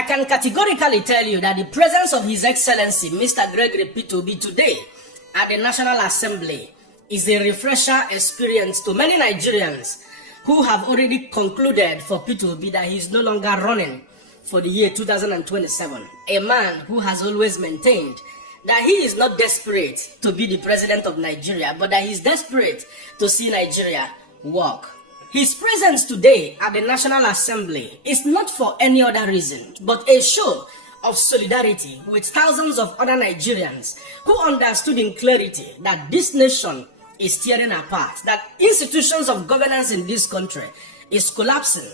I can categorically tell you that the presence of His Excellency Mr. Gregory P2B today at the National Assembly is a refresher experience to many Nigerians who have already concluded for P2B that he is no longer running for the year 2027. A man who has always maintained that he is not desperate to be the president of Nigeria, but that he is desperate to see Nigeria work. His presence today at the National Assembly is not for any other reason, but a show of solidarity with thousands of other Nigerians who understood in clarity that this nation is tearing apart, that institutions of governance in this country is collapsing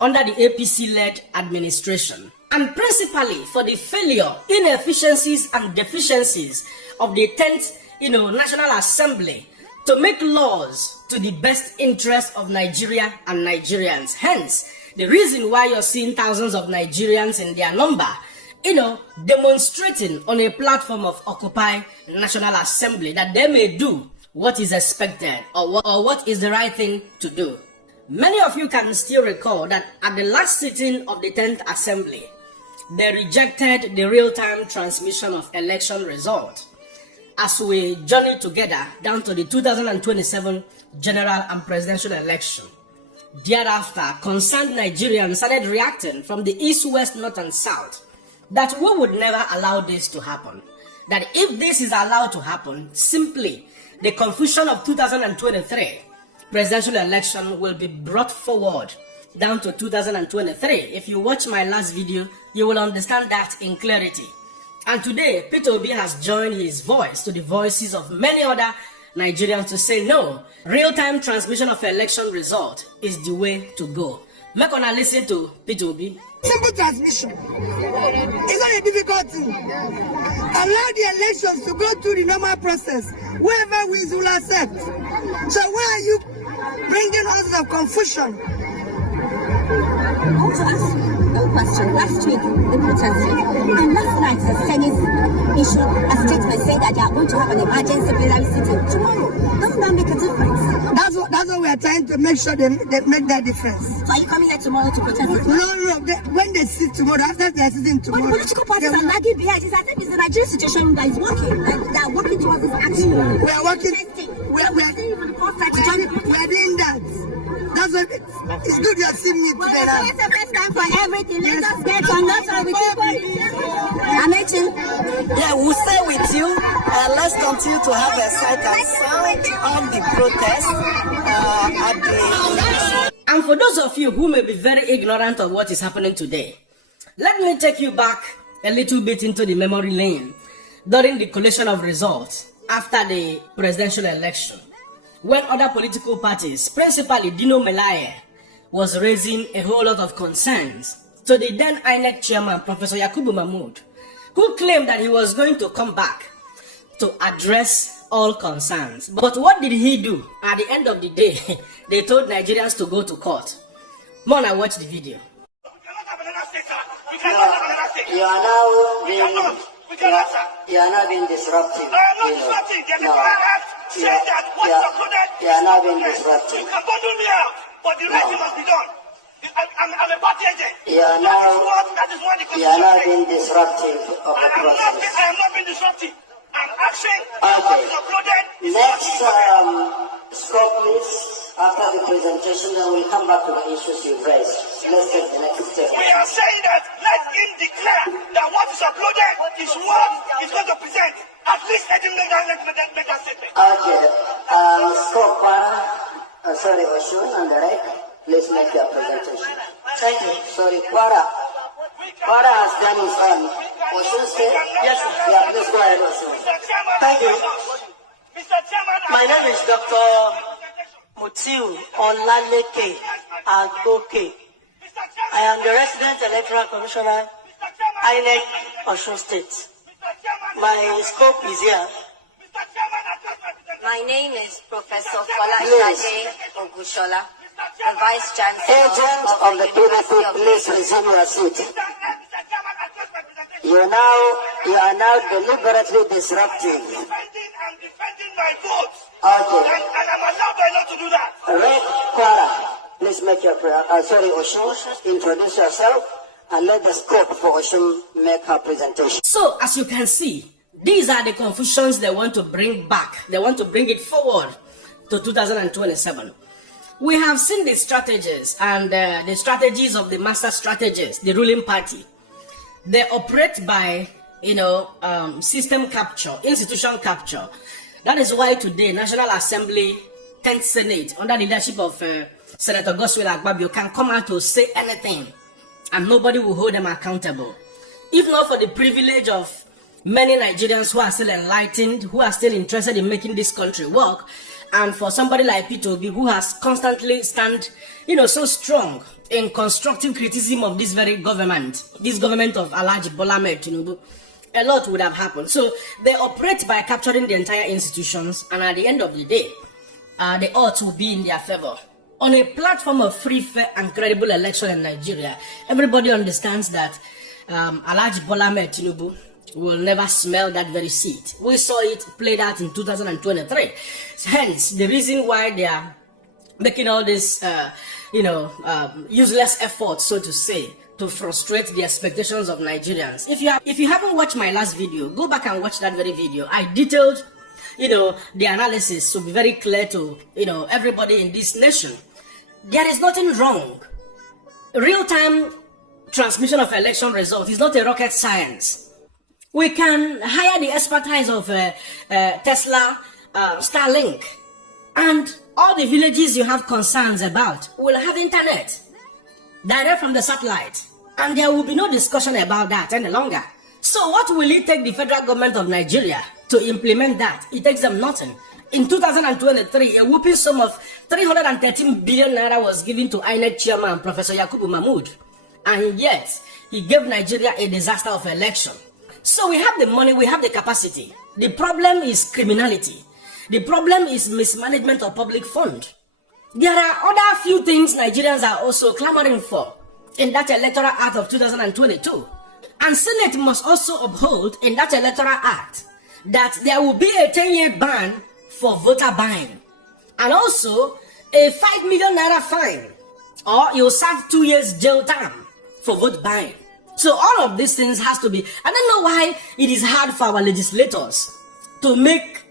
under the APC-led administration, and principally for the failure, inefficiencies, and deficiencies of the 10th National Assembly to make laws to the best interest of Nigeria and Nigerians. Hence, the reason why you're seeing thousands of Nigerians in their number, demonstrating on a platform of Occupy National Assembly that they may do what is expected or what is the right thing to do. Many of you can still recall that at the last sitting of the 10th Assembly, they rejected the real-time transmission of election results as we journey together down to the 2027 general and presidential election. Thereafter, concerned Nigerians started reacting from the east, west, north, and south that we would never allow this to happen. That if this is allowed to happen, simply the confusion of 2023 presidential election will be brought forward down to 2023. If you watch my last video, you will understand that in clarity. And today, P2B has joined his voice to the voices of many other Nigerians to say no, real-time transmission of election result is the way to go. Make una listen to P2B. Simple transmission. It's not a difficult thing. Allow the elections to go through the normal process. Whoever wins will accept. So why are you bringing us of confusion? I want to ask you a question. Last week, they protested. And last night, the Senate issued a statement saying that they are going to have an emergency plenary sitting tomorrow. Doesn't that make a difference? That's what we are trying to make sure they make that difference. So are you coming here tomorrow to protest? No. When they sit tomorrow, after they are sitting tomorrow. But the political parties are lagging behind. It's as if it's the Nigerian situation that is working. Like they are working towards this action. We are working. We are doing that. That's what it's good you have seen me today. Well, it's the first time for everything. Let us get on that one with people. Amazing. Yeah, we'll stay with you. Let's continue to have a sight and sound of the protest at the... And for those of you who may be very ignorant of what is happening today, let me take you back a little bit into the memory lane during the collation of results after the presidential election, when other political parties, principally Dino Melaye, was raising a whole lot of concerns to the then INEC chairman, Professor Yakubu Mahmoud, who claimed that he was going to come back to address all concerns. But what did he do? At the end of the day, they told Nigerians to go to court. Mona, watch the video. You are now being disruptive. You are now being disruptive. You can bundle me out, but the right thing must be done. I'm a party agent. You are now being disruptive of the process. I am not being disruptive. I'm asking Okay. uploaded. Next scope, please. After the presentation, then we'll come back to the issues you've raised. Let's take the next step. We are saying that let him declare that what is uploaded is what he's going to present. At least let him make that statement. Okay. Scope, sorry, Oshun and the right. Please make your presentation. Thank you. Sorry, Kwara has done his own. Oshun said? Yes, sir. Yeah, please go ahead, Oshun. Thank you. Mr. Chairman, My name is Dr. Mutiu Olaleke Agoke. I am the resident electoral commissioner, INEC, Osun State. My scope is here. My name is Professor Fola Ogushola, the Vice Chancellor Agents of the University of please resume your seat. You are now deliberately disrupting. I'm defending my votes. Okay. And I'm allowed by law to do that. Red Kwara, please make your prayer. Sorry, Oshun, introduce yourself and let the scope for Oshun make her presentation. So, as you can see, these are the confusions they want to bring back. They want to bring it forward to 2027. We have seen the strategies and the strategies of the master strategists, the ruling party. They operate by, system capture, institution capture. That is why today, National Assembly, 10th Senate, under the leadership of Senator Goswell Agbabio, can come out to say anything, and nobody will hold them accountable. If not for the privilege of many Nigerians who are still enlightened, who are still interested in making this country work, and for somebody like P2B who has constantly stand, so strong in constructive criticism of this very government, this government of Alhaji Bola Ahmed Tinubu, a lot would have happened. So they operate by capturing the entire institutions, and at the end of the day, the odds will be in their favor. On a platform of free, fair, and credible election in Nigeria, everybody understands that Alhaji Bola Ahmed Tinubu will never smell that very seat. We saw it played out in 2023. Hence, the reason why they are making all this, useless efforts, so to say, to frustrate the expectations of Nigerians. If you haven't watched my last video, go back and watch that very video. I detailed, the analysis to be very clear to, everybody in this nation. There is nothing wrong. Real-time transmission of election results is not a rocket science. We can hire the expertise of Tesla, Starlink, and all the villages you have concerns about will have internet direct from the satellite, and there will be no discussion about that any longer. So what will it take the federal government of Nigeria to implement that? It takes them nothing. In 2023, a whooping sum of 313 billion naira was given to INEC chairman Professor Yakubu Mahmood, and yet he gave Nigeria a disaster of election. So we have the money, we have the capacity. The problem is criminality. The problem is mismanagement of public fund. There are other few things Nigerians are also clamoring for in that Electoral Act of 2022. And Senate must also uphold in that Electoral Act that there will be a 10-year ban for voter buying. And also a 5 million naira fine, or you'll serve 2 years jail term for vote buying. So all of these things has to be, I don't know why it is hard for our legislators to make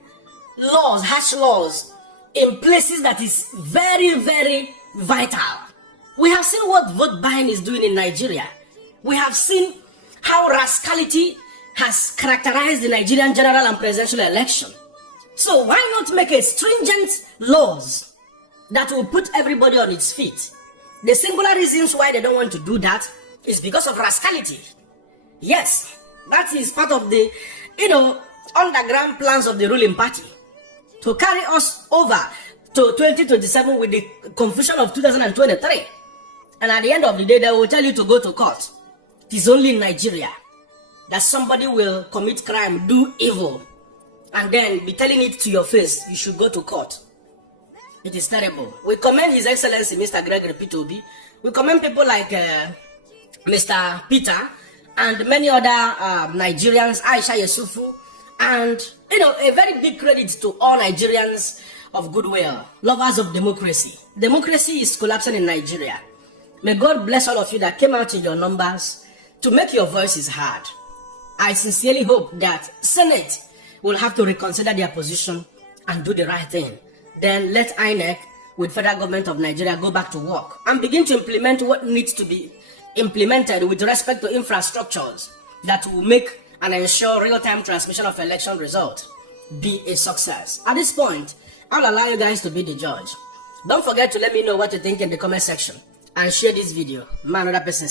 laws, harsh laws, in places that is very, very vital. We have seen what vote buying is doing in Nigeria. We have seen how rascality has characterized the Nigerian general and presidential election. So why not make a stringent laws that will put everybody on its feet? The singular reasons why they don't want to do that is because of rascality. Yes, that is part of the, underground plans of the ruling party to carry us over to 2027 with the confusion of 2023. And at the end of the day, they will tell you to go to court. It is only in Nigeria that somebody will commit crime, do evil, and then be telling it to your face, you should go to court. It is terrible. We commend His Excellency, Mr. Gregory P2B. We commend people like Mr. Peter and many other Nigerians, Aisha Yesufu, and a very big credit to all Nigerians of goodwill, lovers of democracy. Democracy is collapsing in Nigeria. May God bless all of you that came out in your numbers to make your voices heard. I sincerely hope that Senate will have to reconsider their position and do the right thing. Then let INEC with federal government of Nigeria go back to work and begin to implement what needs to be implemented with respect to infrastructures that will make and ensure real-time transmission of election results be a success. At this point, I'll allow you guys to be the judge. Don't forget to let me know what you think in the comment section and share this video. Man, another person,